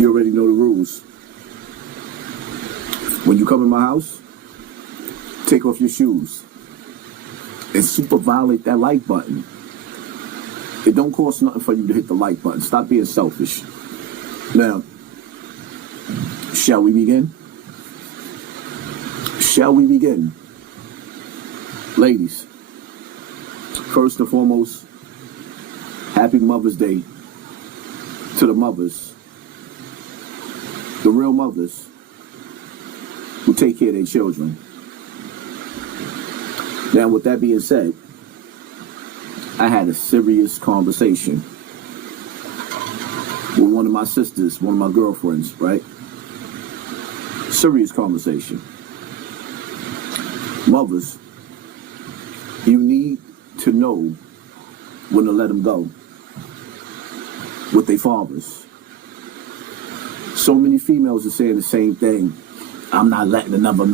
You already know the rules. When you come in my house, take off your shoes and super violate that like button. It don't cost nothing for you to hit the like button. Stop being selfish. Now, shall we begin? Shall we begin? Ladies, first and foremost, happy Mother's Day to the mothers, the real mothers who take care of their children. Now, with that being said, I had a serious conversation with one of my sisters, one of my girlfriends, right? Serious conversation. Mothers, you need to know when to let them go with their fathers. So many females are saying the same thing. I'm not letting another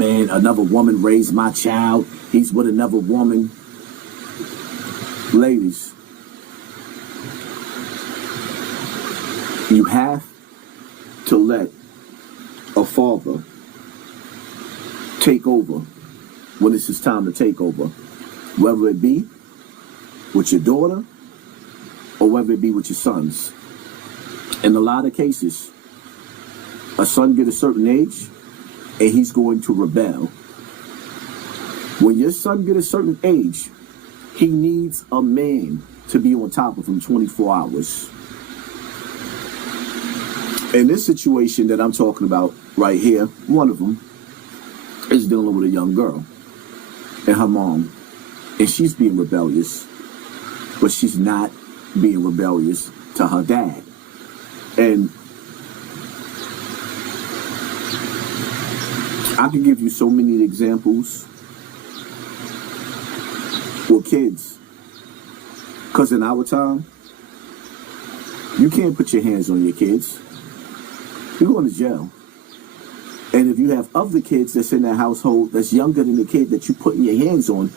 woman raise my child. He's with another woman. Ladies, you have to let a father take over when it's his time to take over. Whether it be with your daughter or whether it be with your sons. In a lot of cases, a son get a certain age and he's going to rebel. When your son get a certain age, he needs a man to be on top of him 24 hours. In this situation that I'm talking about right here, one of them is dealing with a young girl and her mom. And she's being rebellious, but she's not being rebellious to her dad. And I can give you so many examples with kids. Because in our time, you can't put your hands on your kids. You're going to jail. And if you have other kids that's in that household that's younger than the kid that you're putting your hands on,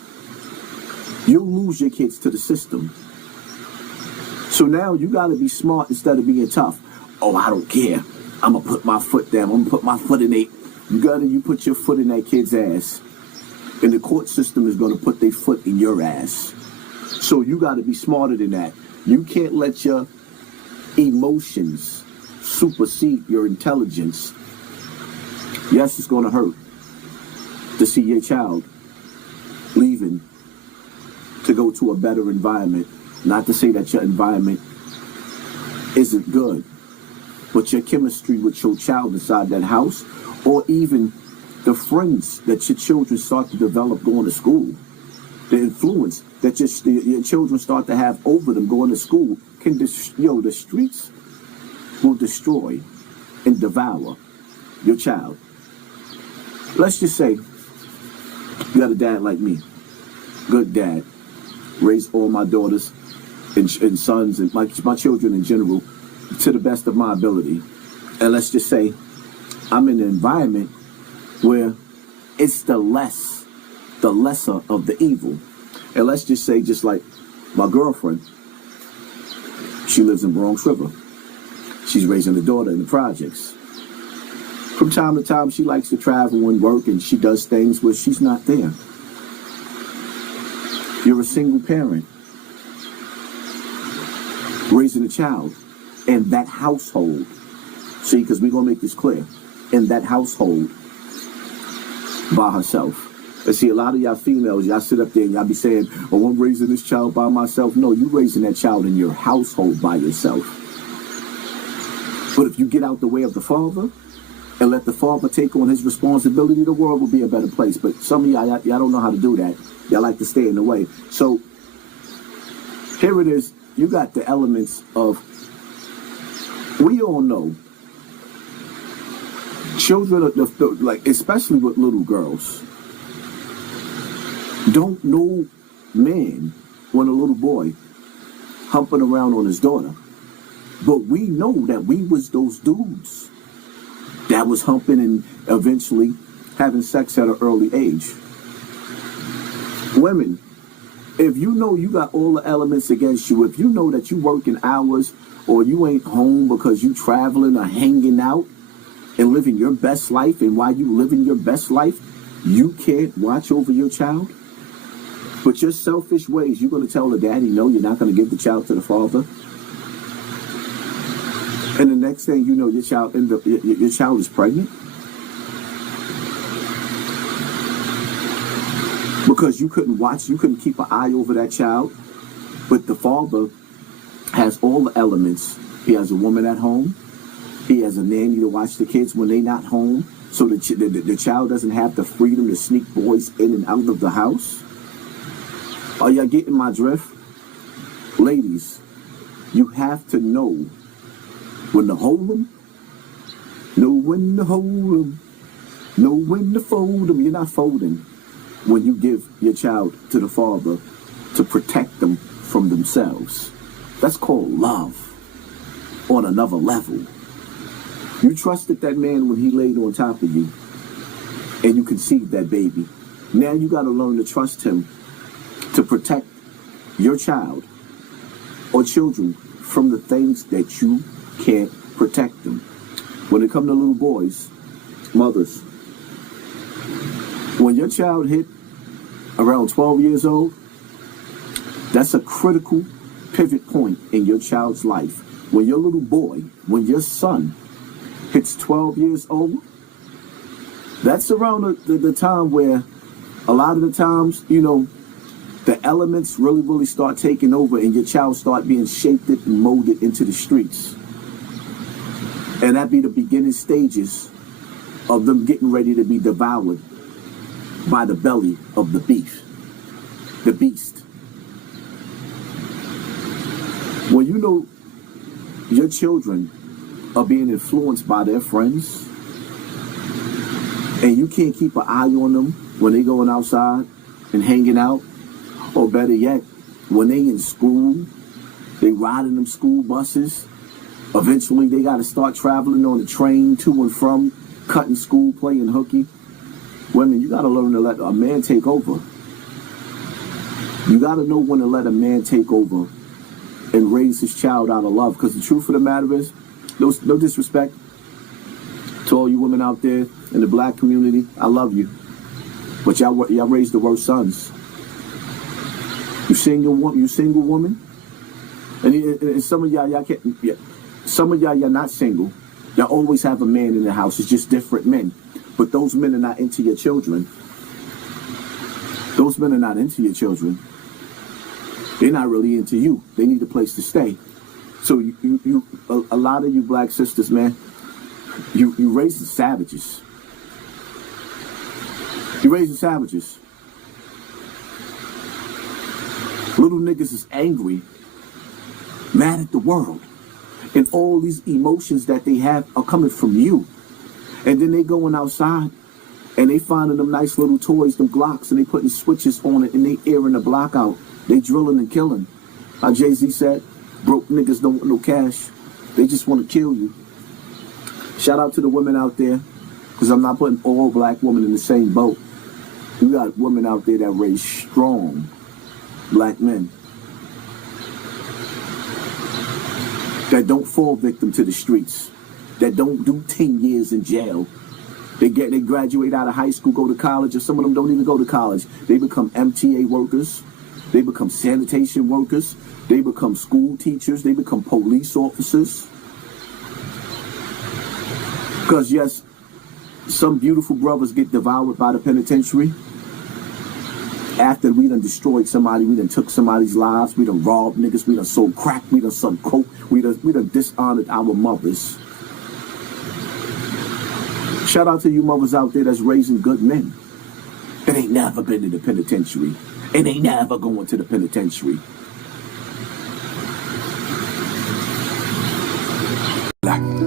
you'll lose your kids to the system. So now you got to be smart instead of being tough. Oh, I don't care. I'm going to put my foot down. I'm going to put my foot in it. You put your foot in that kid's ass. And the court system is going to put their foot in your ass. So you got to be smarter than that. You can't let your emotions supersede your intelligence. Yes, it's going to hurt to see your child leaving to go to a better environment. Not to say that your environment isn't good, but your chemistry with your child inside that house, or even the friends that your children start to develop going to school, the influence that your children start to have over them going to school, the streets will destroy and devour your child. Let's just say you got a dad like me, good dad, raised all my daughters and sons and my children in general to the best of my ability. And let's just say I'm in an environment where it's the lesser of the evil. And let's just say, just like my girlfriend, she lives in Bronx River. She's raising a daughter in the projects. From time to time, she likes to travel and work, and she does things where she's not there. You're a single parent raising a child in that household. See, because we're going to make this clear. In that household by herself. And see, a lot of y'all females, y'all sit up there and y'all be saying, oh, I'm raising this child by myself. No, you're raising that child in your household by yourself. But if you get out the way of the father and let the father take on his responsibility, the world will be a better place. But some of y'all don't know how to do that. Y'all like to stay in the way. So here it is. You got the elements of, we all know, children, like especially with little girls, don't know man when a little boy humping around on his daughter. But we know that we was those dudes that was humping and eventually having sex at an early age. Women, If you know you got all the elements against you, if you know that you working hours or you ain't home because you traveling or hanging out and living your best life, and while you living your best life, you can't watch over your child, but your selfish ways, you're going to tell the daddy, no, you're not going to give the child to the father. And the next thing you know, your child is pregnant. Because you couldn't keep an eye over that child. But the father has all the elements. He has a woman at home. He has a nanny to watch the kids when they're not home. So the child doesn't have the freedom to sneak boys in and out of the house. Are y'all getting my drift? Ladies, you have to know when to hold them, know when to hold them, know when to fold them. You're not folding when you give your child to the father to protect them from themselves. That's called love on another level. You trusted that man when he laid on top of you and you conceived that baby. Now you got to learn to trust him to protect your child or children from the things that you can't protect them. When it comes to little boys, mothers, when your child hit around 12 years old, that's a critical pivot point in your child's life. When your little boy, when your son hits 12 years old, that's around the time where a lot of the times, you know, the elements really start taking over and your child start being shaped and molded into the streets. And that be the beginning stages of them getting ready to be devoured by the belly of the beast. When you know your children are being influenced by their friends and you can't keep an eye on them when they going outside and hanging out, or better yet, when they in school, they riding them school buses. Eventually, they got to start traveling on the train to and from, cutting school, playing hooky. Women, you got to learn to let a man take over. You got to know when to let a man take over and raise his child out of love. Because the truth of the matter is, no disrespect to all you women out there in the black community. I love you. But y'all raised the worst sons. You single woman? And some of y'all can't... Yeah. Some of y'all not single. Y'all always have a man in the house. It's just different men. But those men are not into your children. Those men are not into your children. They're not really into you. They need a place to stay. So a lot of you black sisters, man, you raising savages. You raising savages. Little niggas is angry, mad at the world. And all these emotions that they have are coming from you. And then they going outside and they finding them nice little toys, them Glocks, and they putting switches on it and they airing the block out. They drilling and killing. How Jay-Z said, broke niggas don't want no cash. They just want to kill you. Shout out to the women out there, because I'm not putting all black women in the same boat. You got women out there that raise strong black men that don't fall victim to the streets, that don't do 10 years in jail. They graduate out of high school, go to college, or some of them don't even go to college. They become MTA workers. They become sanitation workers. They become school teachers. They become police officers. Because yes, some beautiful brothers get devoured by the penitentiary. After we done destroyed somebody, we done took somebody's lives, we done robbed niggas, we done sold crack, we done sold coke, we done dishonored our mothers. Shout out to you mothers out there that's raising good men that ain't never been to the penitentiary and ain't never going to the penitentiary.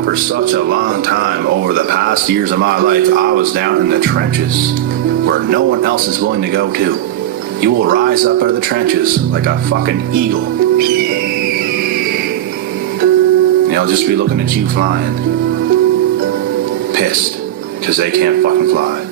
For such a long time, over the past years of my life, I was down in the trenches where no one else is willing to go to. You will rise up out of the trenches like a fucking eagle. And they'll just be looking at you flying. Pissed, because they can't fucking fly.